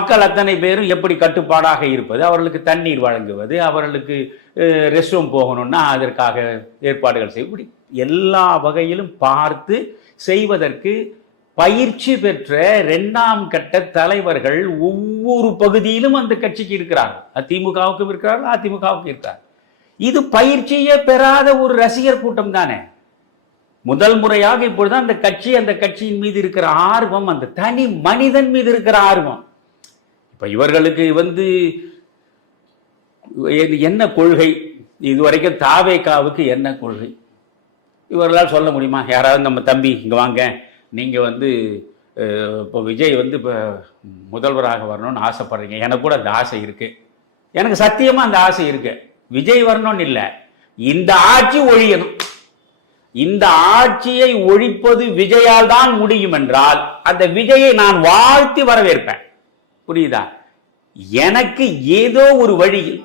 மக்கள் அத்தனை பேரும் எப்படி கட்டுப்பாடாக இருப்பது? அவர்களுக்கு தண்ணீர் வழங்குவது அவர்களுக்கு ரெஸ்ட் ரூம் போகணும்னா அதற்காக ஏற்பாடுகள் செய்ய இப்படி எல்லா வகையிலும் பார்த்து செய்வதற்கு பயிற்சி பெற்ற இரண்டாம் கட்ட தலைவர்கள் ஒவ்வொரு பகுதியிலும் அந்த கட்சிக்கு இருக்கிறார்கள். அதிமுகவுக்கும் இருக்கிறார்கள் அதிமுகவுக்கும் இருக்கிறார் இது பயிற்சியே பெறாத ஒரு ரசிகர் கூட்டம் தானே? முதல் முறையாக இப்பொழுது அந்த கட்சி அந்த கட்சியின் மீது இருக்கிற ஆர்வம் அந்த தனி மனிதன் மீது இருக்கிற ஆர்வம். இப்போ இவர்களுக்கு வந்து என்ன கொள்கை? இதுவரைக்கும் தாவேகாவுக்கு என்ன கொள்கை? இவர்களால் சொல்ல முடியுமா? யாராவது நம்ம தம்பி இங்கே வாங்க. நீங்கள் வந்து இப்போ விஜய் வந்து இப்போ முதல்வராக வரணும்னு ஆசைப்படுறீங்க. எனக்கு கூட அந்த ஆசை இருக்குது எனக்கு சத்தியமாக அந்த ஆசை இருக்குது விஜய் வரணும்னு இல்லை. இந்த ஆட்சி ஒழியணும். இந்த ஆட்சியை ஒழிப்பது விஜயால் தான் முடியும் என்றால் அந்த விஜயை நான் வாழ்த்தி வரவேற்பேன். புரியுதா? எனக்கு ஏதோ ஒரு வழியில்